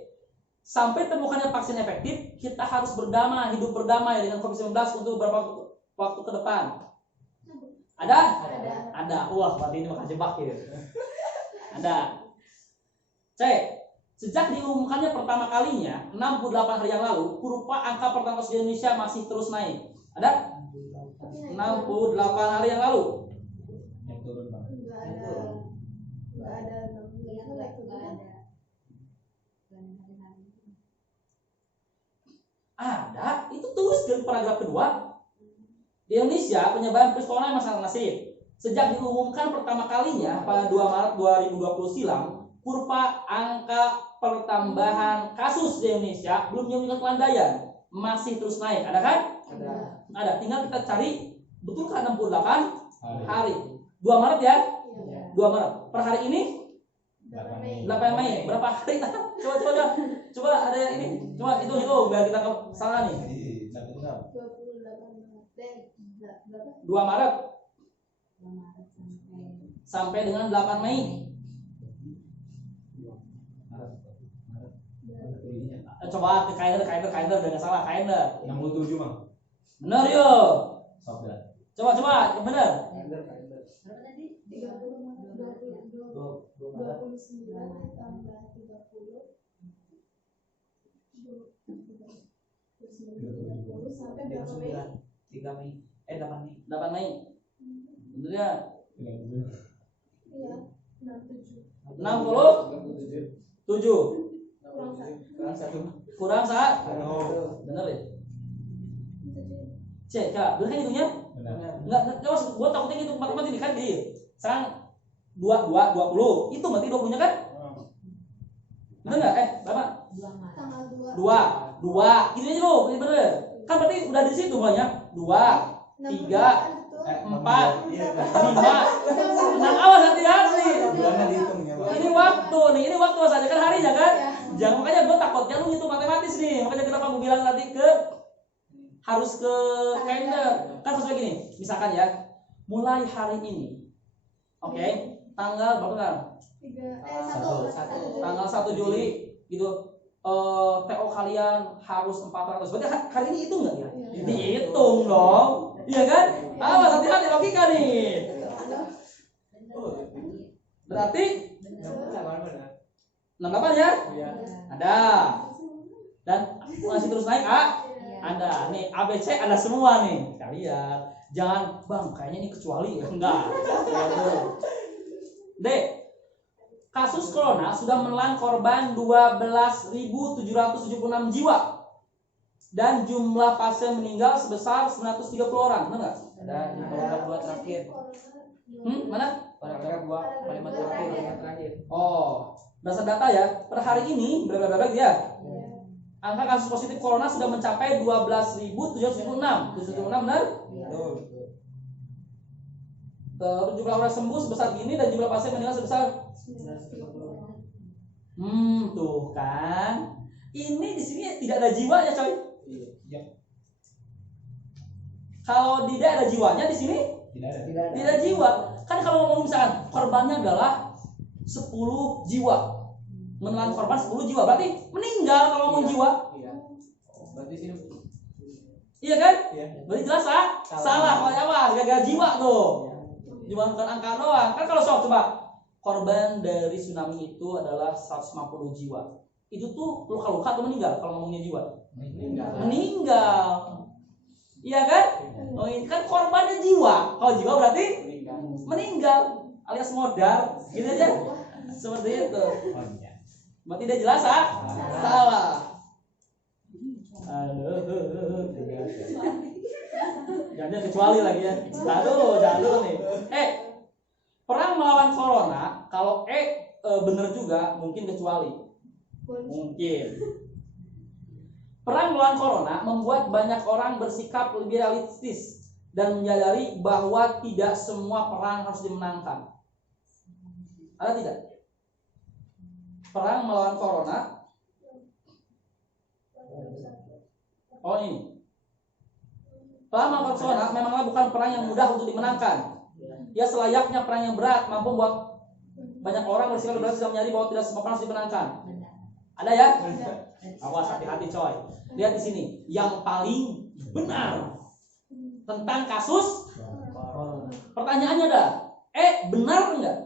Sampai temukannya vaksin efektif, kita harus hidup berdamai dengan COVID-19 untuk beberapa waktu ke depan. Ada? Ada. Wah, berarti ini bakal jebak ya. Ada. C. Sejak diumumkannya pertama kalinya 68 hari yang lalu, kurva angka pertama kasus di Indonesia masih terus naik. Ada? 68 hari yang lalu. Yang turun bang. Nggak ada. Ada. Itu tulis di paragraf kedua. Di Indonesia penyebaran virus corona masih sangat masif. Sejak diumumkan pertama kalinya pada 2 Maret 2020 silam, kurva angka pertambahan kasus di Indonesia belum menunjukkan pelandaian, masih terus naik. Ada kan? Ada. Tinggal kita cari betulkah 68 hari. 2 Maret ya? 2 Maret. Per hari ini 8 Mei. Berapa hari? Coba ada yang ini. Coba itu biar kita salah nih. 2 Maret sampai dengan 8 Mei. Coba ke kalender udah nggak salah kalender. 67 bang. Bener yo. Sabda. Coba bener. 29 tambah 30 sampai berapa Mei? 3 Mei. 8 Mei. 8 Mei. Bener ya? Iya, 67. 67. Kurang satu. Bener ya? Cek, Kak. Bener kan hitungnya? Benar. Enggak, gua takutnya gitu matematik kan jadi. Sekarang 20. Itu berarti 20-nya kan? Bener enggak? Berapa? Tanggal 2. 2. Ini aja lo, ini bener. Kan berarti udah di situ banyak. 2, 3, 4, 5. Nah, awas hati-hati. Bulannya dihitung ya, Bang. Ini waktu saja kan harinya kan. Jangan, makanya gue takutnya lu ngitung matematis nih. Makanya kenapa gue bilang nanti harus ke kalender. Kan sesuai gini. Misalkan ya, mulai hari ini. Oke, tanggal berapa kan? 1. Tanggal 1 Juli gitu. TO kalian harus 400. Berarti hari ini hitung enggak ya? Dihitung dong. Iya kan? Awas hati-hati logika nih. Berarti 68 ya? Ada. Dan masih terus naik, ada. Nih ABC ada semua nih. Kita lihat. Jangan, Bang, kayaknya ini kecuali. Enggak. D. Kasus corona sudah menelan korban 12.776 jiwa. Dan jumlah pasien meninggal sebesar 930 orang. Benar enggak? Ada di paragraf 2 terakhir. Mana? Paragraf 2 kalimat terakhir. Oh, dasar data ya. Per hari ini berapa ya? Angka kasus positif corona sudah mencapai 12.776. 776 benar? Betul. Jumlah orang sembuh sebesar ini dan jumlah pasien meninggal sebesar tuh kan. Ini di sini tidak ada jiwanya, coy. Iya. Kalau tidak ada jiwanya di sini Tidak ada. tidak ada jiwa. Kan kalau ngomong misalkan korbannya adalah 10 jiwa. Menelan korban 10 jiwa, berarti meninggal kalau ngomong jiwa. Iya. Berarti sini. Iya kan? Iya. Berarti jelas salah. Kalau apa? Gagal jiwa tuh. Jiwa bukan angka doang. Kan kalau soal coba korban dari tsunami itu adalah 150 jiwa. Itu tuh luka-luka atau meninggal kalau ngomongnya jiwa? Meninggal. Iya kan? Oh, ini kan korbannya jiwa. Kalau jiwa berarti meninggal alias modal. Gitu aja. Seperti itu. Oh iya. Berarti dia jelas salah. Aduh. Jangan kecuali lagi ya. Jangan dulu nih. Perang melawan corona, kalau bener juga mungkin kecuali. Mungkin. Perang melawan corona membuat banyak orang bersikap lebih realistis dan menyadari bahwa tidak semua perang harus dimenangkan. Ada tidak? Perang melawan corona. Oh ini. Perang melawan corona memanglah bukan perang yang mudah untuk dimenangkan. Ya selayaknya perang yang berat mampu membuat banyak orang bersikap berat dan menyadari bahwa tidak semua perang harus dimenangkan. Ada ya? Awas hati-hati coy. Lihat di sini, yang paling benar tentang kasus. Pertanyaannya ada, benar enggak?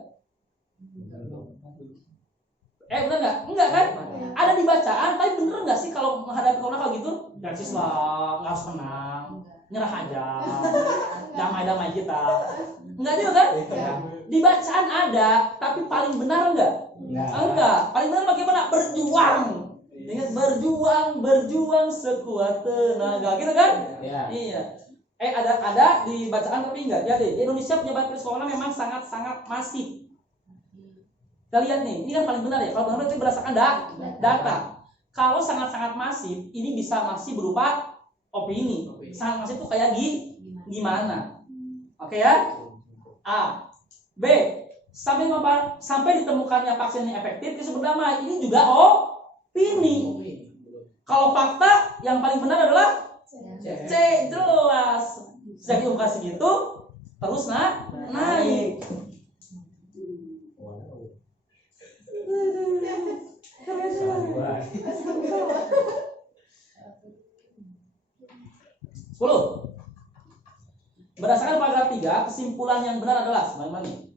Benar enggak? Enggak kan? Ada di bacaan, tapi bener enggak sih kalau menghadapi corona kalau gitu? Jangan lah, nggak harus menang, nyerah aja, damai-damai kita. Enggak juga kan? Di bacaan ada, tapi paling benar enggak? Enggak. Paling benar bagaimana? Berjuang. Ingat berjuang sekuat tenaga, gitu kan? Iya. Ada di bacaan tapi enggak. Jadi Indonesia penyebaran virus corona memang sangat-sangat masif. Kita lihat nih, ini kan paling benar ya. Kalau benar itu berdasarkan data. Kalau sangat-sangat masif, ini bisa masih berupa opini. Sangat masif itu kayak gimana? Oke ya? A. B. Sampai ditemukannya vaksin yang efektif bisa berdamai. Ini juga opini. Kalau fakta yang paling benar adalah C. Jelas. Sejak diumumkan segitu terus naik. Berdasarkan paragraf 3, kesimpulan yang benar adalah sebagaimana nih.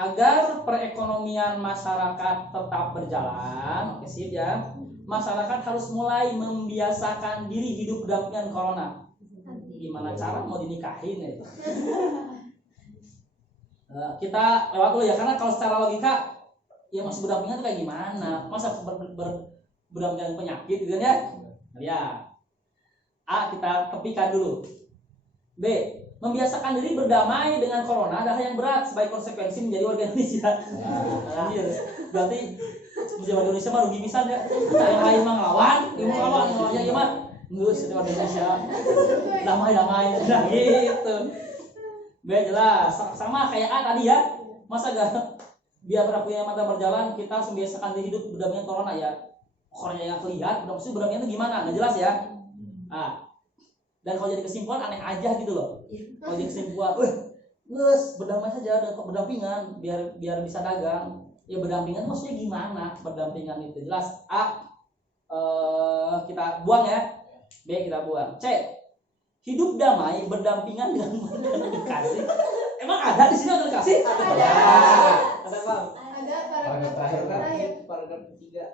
Agar perekonomian masyarakat tetap berjalan, oke sip ya. Masyarakat harus mulai membiasakan diri hidup berdampingan corona. Gimana cara mau dinikahin ya itu? Kita lewat dulu ya, karena kalau secara logika ya masih berdampingan itu kayak gimana? Masa berdampingan penyakit gitu kan ya? Ya. A, kita tepikan dulu. B, membiasakan diri berdamai dengan corona adalah yang berat sebagai konsekuensi menjadi warga Indonesia. Berarti menjadi warga Indonesia mah rugi pisan ya. Yang lain mah ngelawan, ngelawannya gimana? Ngus itu warga Indonesia. Damai. Nah gitu. B jelas, sama kayak A tadi ya. Masa gak biar punya mata berjalan kita harus membiasakan diri hidup berdamai dengan corona ya. Corona yang kelihatan, maksudnya berdamai itu gimana? Nggak jelas ya. Dan kalau jadi kesimpulan aneh aja gitu loh. Kalau jadi kesimpulan, berdamai saja dan berdampingan biar bisa dagang. Ya berdampingan maksudnya gimana? Berdampingan itu jelas. A, kita buang ya. B, kita buang. C, hidup damai berdampingan dengan dikasih. Emang ada di sini ada dikasih? Ada bang. Ada Paragraf terakhir kan? terakhir. Paragraf ketiga.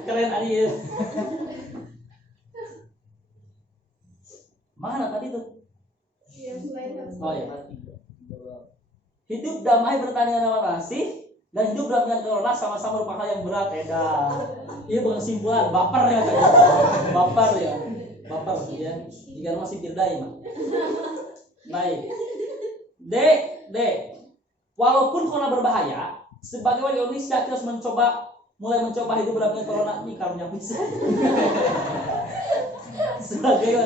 Keren Adil. Mana tadi tuh? Oh ya. Hidup damai bertanya nama kasih dan hidup dalam corona sama-sama merupakan yang berat. Iya bukan kesimpulan, baper ya kan? Baper ya jika masih tirdai mah. Baik. D. Walaupun corona berbahaya, sebagai warga Indonesia kita harus mulai mencoba hidup dalam corona ini karunia bisa. Sebagai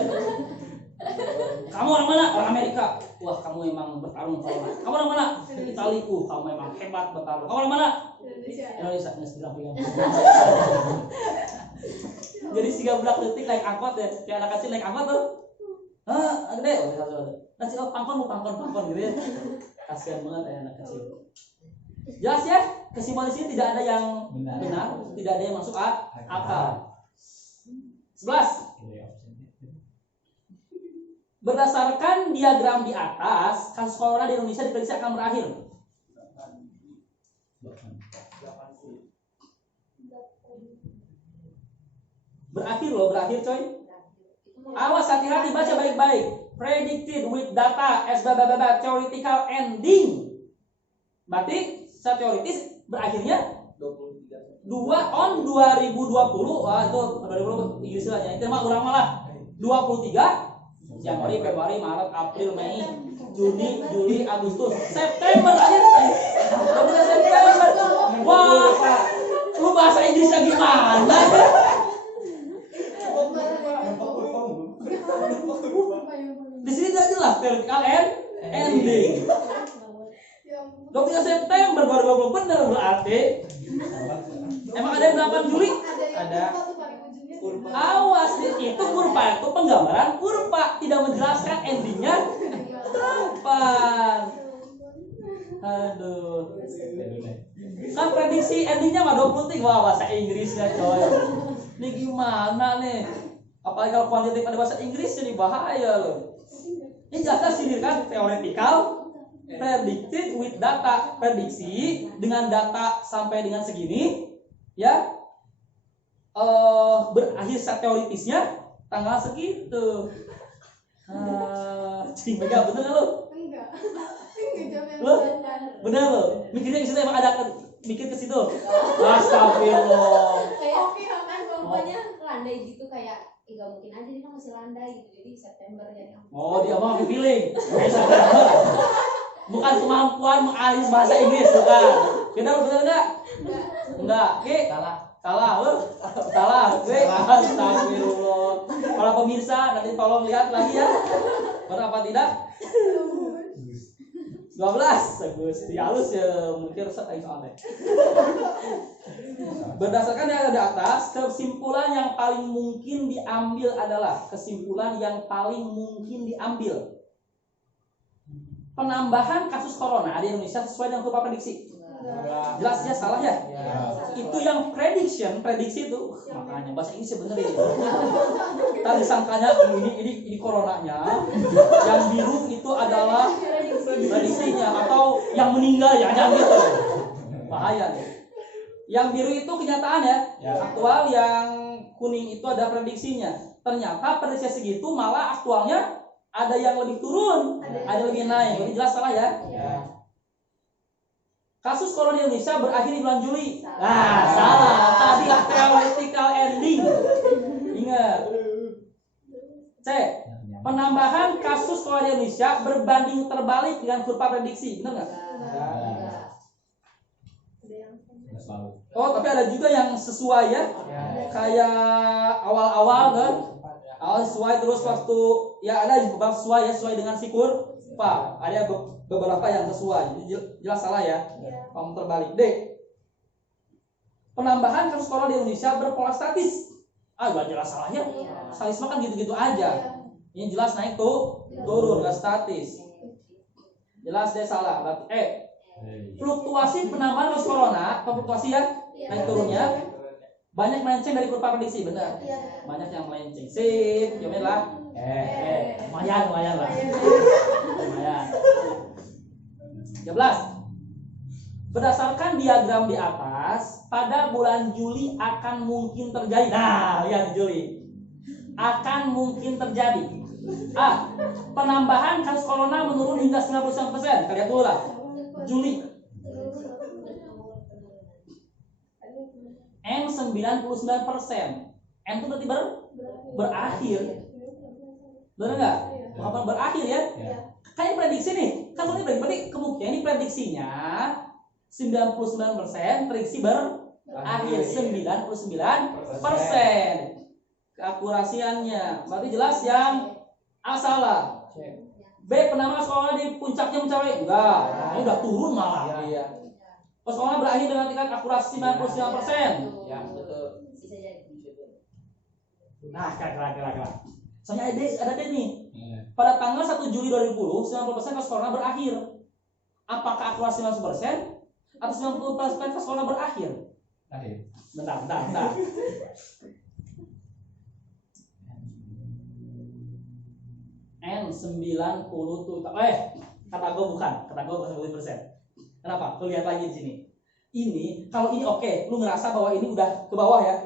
kamu orang mana? Orang Amerika. Wah, kamu emang bertarung corona. Kamu orang mana? Itali. Kamu emang hebat bertarung. Kamu orang mana? Indonesia. Indonesia. Jadi 13 detik naik angkot ya. Kayak anak kecil naik angkot tuh. Gede. Nanti pangkon gitu ya. Kasihan banget ya anak kecil. Jelas ya? Kesimpulan di sini tidak ada yang benar, tidak ada yang masuk akal. 11. Berdasarkan diagram di atas, kasus corona di Indonesia diprediksi akan berakhir. Berakhir coy. Awas, hati-hati, baca baik-baik. Predicted with data as theoretical ending. Berarti secara teoritis berakhirnya 2020. Wah, itu 2020 istilahnya. Itu mah urang malah 23 Januari, Februari, Maret, April, Mei, Juni, Juli, Agustus, September akhir. September. Wah, lu bahasa Inggrisnya gimana? Di sini tidak jelas theoretical ending. 23 September baru 20 bener berarti. Emang ada yang 8 Juli? Ada. Awas, itu kurva itu penggambaran kurva, tidak menjelaskan endingnya kapan. Aduh. Kan prediksi endingnya mah 23. Wah, bahasa Inggrisnya coy. Ini gimana nih? Apalagi kalau kuantitatif pada bahasa Inggris jadi bahaya loh. Ini jelas sini kan theoretical, predicted with data, prediksi dengan data sampai dengan segini, ya. Berakhir saat teoritisnya tanggal segitu. Cing, bener lo? Enggak. Lo? Bener lo? Mikirnya ke situ emang ada mikir ke situ. Astagfirullah. Kayak kan pokoknya landai gitu kayak nggak mungkin aja dia masih landai gitu. Jadi September ya. Oh, dia mah feeling. Bukan kemampuan mengalis bahasa Inggris, bukan. Bener enggak? Enggak. Oke, salah lu. Astagfirullah. Para pemirsa nanti tolong lihat lagi ya. Benar apa tidak? 12. Gusti halus ya, mungkin rusak lagi soalnya. Berdasarkan yang ada di atas, kesimpulan yang paling mungkin diambil adalah penambahan kasus corona di Indonesia sesuai dengan kurva prediksi. Jelas ya, salah ya? Itu yang prediksi itu. Makanya bahasa Inggris bener ya. Kita disangkanya ini coronanya, yang biru itu adalah prediksinya atau yang meninggal ya, jangan gitu. Bahaya nih. Yang biru itu kenyataan ya, aktual. Yang kuning itu ada prediksinya. Ternyata prediksi segitu malah aktualnya ada yang lebih turun, ada yang lebih naik. Jadi jelas salah ya. Kasus corona di Indonesia berakhir di bulan Juli. Nah, salah. Tadi theoretical ending. Ingat. C. Penambahan kasus corona di Indonesia berbanding terbalik dengan kurva prediksi. Benar nggak? Oh, tapi ada juga yang sesuai ya. Kayak awal-awal kan. Awal sesuai, terus waktu ya ada beberapa sesuai ya, sesuai dengan si kurva. Ada beberapa yang sesuai. Jadi jelas salah ya. Kamu terbalik. D. Penambahan kasus corona di Indonesia berpola statis. Gak jelas salah ya. Statisme kan gitu-gitu aja. Ini jelas naik tuh, turun, gak statis. Jelas deh salah. Berarti fluktuasi penambahan kasus corona, fluktuasi ya, naik turunnya banyak melenceng dari kurva prediksi, benar. Banyak yang melenceng. Sip, jamin lah. Lumayan lah. Lumayan. 13. Berdasarkan diagram di atas, pada bulan Juli akan mungkin terjadi. Nah, lihat di Juli. Akan mungkin terjadi. A. Penambahan kasus corona menurun hingga 99%. Kita lihat dulu lah. Juli. M 99%. M itu berarti berakhir. Benar nggak? Kapan berakhir ya? Kayak prediksi nih. Kan ini berarti kemungkinan ini prediksinya 99%, prediksi berakhir 99%. keakurasiannya. Berarti jelas yang A salah. B penama sekolah di puncaknya mencapai enggak. Ini udah turun malah. Iya. Sekolah berakhir dengan tingkat akurasi 99%. Ya, betul. Bisa jadi. Nah, kira-kira. Soalnya ada D nih. Iya. Pada tanggal 1 Juli 2010, 90% kasus corona berakhir. Apakah akurasi 90% atau 90% kasus corona berakhir? Akhir. Bentar. N90 tuh, kata gue bukan 90%. Kenapa? Lu lihat lagi di sini. Ini, kalau ini oke, lu ngerasa bahwa ini udah ke bawah ya.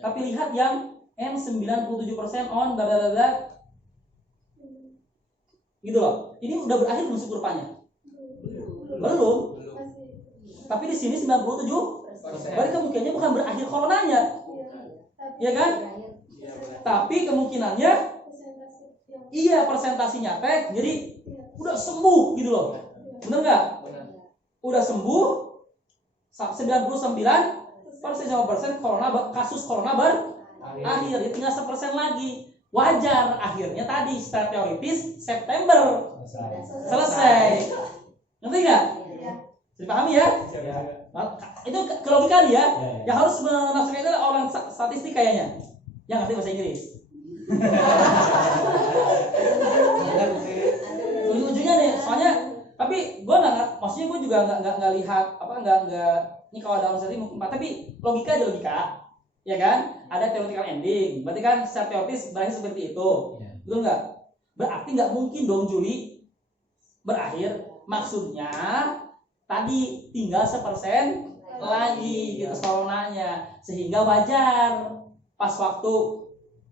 Tapi lihat yang N97% on, gitu loh. Ini udah berakhir belum sih kurvanya? Belum. Tapi di sini 97. Berarti kemungkinannya bukan berakhir coronanya, ya kan? Tapi kemungkinannya iya persentasinya teh jadi udah sembuh gitu loh. Bener nggak? Udah sembuh 99% kasus corona berakhir. Tinggal 1% lagi. Wajar akhirnya tadi secara teoritis September selesai. Ngerti nggak? Dipahami ya? Itu ke logika dia. Ya. Yang harus menafsirkan itu orang statistik kayaknya. Yang ngerti bahasa Inggris. Ujung-ujungnya nih, soalnya tapi gue maksudnya gue juga nggak lihat ini kalau ada orang seperti mungkin tapi logika aja logika, ya kan? Ada theoretical ending, berarti kan secara teoritis berakhir seperti itu, betul nggak? Berarti nggak mungkin dong Juli berakhir, maksudnya tadi tinggal 1% lagi gitu coronanya, sehingga wajar pas waktu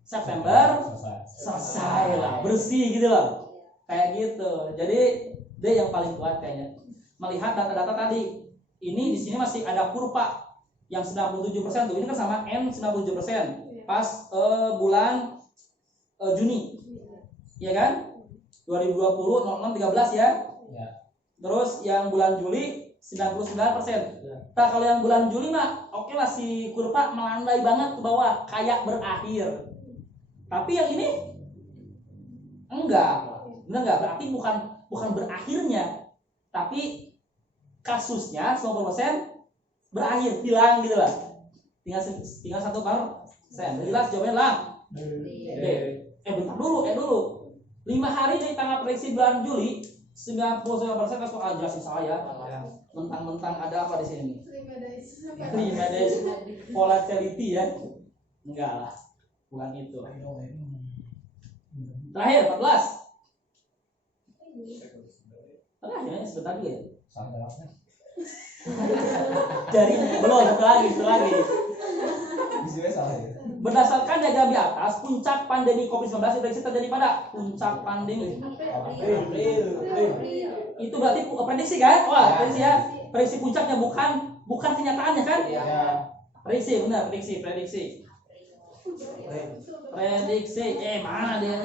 September selesai lah, bersih gitu loh. Kayak gitu. Jadi D yang paling kuat kayaknya. Melihat data-data tadi. Ini di sini masih ada kurva yang 97% tuh. Ini kan sama N 97% pas bulan Juni. Iya kan? 2020 0613 ya. Terus yang bulan Juli 99%. Nah, kalau yang bulan Juli mah oke lah si kurva melandai banget ke bawah, kayak berakhir. Tapi yang ini enggak. Benar enggak? Berarti bukan berakhirnya. Tapi kasusnya 90% berakhir, hilang gitu lah. Tinggal 1%. Jelas jawabannya lah. D. Bentar dulu. 5 hari dari tanggal prediksi bulan Juli 99% kasus jelasin saya. Mentang-mentang ada apa di sini? 5 days volatility ya. Enggak lah. Bukan itu. Terakhir 14. Terakhir sebentar dulu ya. Dari belum satu lagi. Berdasarkan diagram di atas, puncak pandemi COVID-19 diprediksi terjadi pada puncak pandemi. April. Itu berarti prediksi kan? Wah, prediksi ya. Prediksi puncaknya bukan kenyataannya kan? Prediksi benar, prediksi. Mana dia?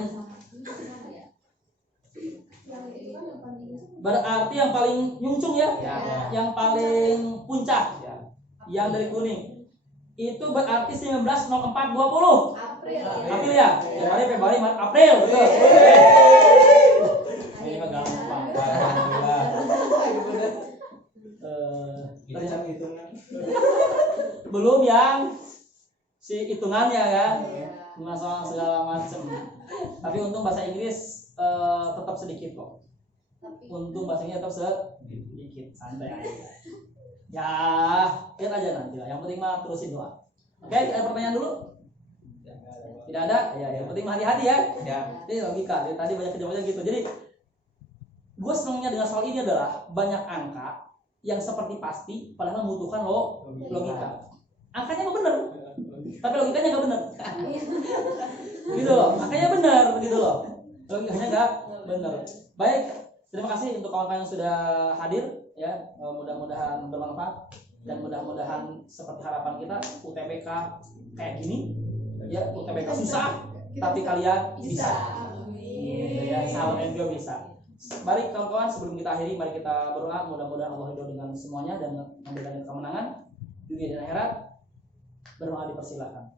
Berarti yang paling nyungsung ya? Yang paling puncak. Yang dari kuning. Itu berarti 19/04/20. April ya? Februari, Maret, April. Betul. Ini mah gampang. Belum yang si hitungannya kan? Masalah segala macam. Tapi untung bahasa Inggris tetap sedikit kok. Untung bahasanya tetap sedikit, santai aja. Ya, lihat aja nanti lah. Yang penting mah terusin doa. Oke, ada pertanyaan dulu? Tidak ada? Ya, yang penting mah hati-hati ya. Ini logika. Jadi, tadi banyak kejawabnya gitu. Jadi, gue senangnya dengan soal ini adalah banyak angka yang seperti pasti, padahal membutuhkan logika. Angkanya mah bener, tapi logikanya nggak bener. Gitu loh. Angkanya bener, gitu loh. Logikanya nggak bener. Baik. Terima kasih untuk kawan-kawan yang sudah hadir ya, mudah-mudahan bermanfaat dan mudah-mudahan seperti harapan kita UTBK kayak gini ya, UTBK susah tapi kalian bisa. Ya, sahabat NGO bisa. Mari kawan-kawan sebelum kita akhiri mari kita berdoa, mudah-mudahan Allah ridho dengan semuanya dan memberikan kemenangan dunia dan akhirat. Berdoa dipersilakan.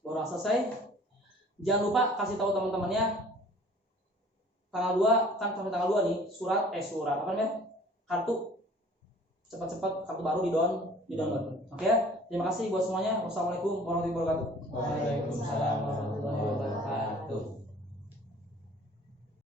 baru selesai. Jangan lupa kasih tahu teman-temannya tanggal 2 kan, sampai tanggal 2 nih surat apa namanya, kartu cepat-cepat, kartu baru di download. Oke ya, terima kasih buat semuanya. Wassalamualaikum warahmatullahi wabarakatuh. Waalaikumsalam.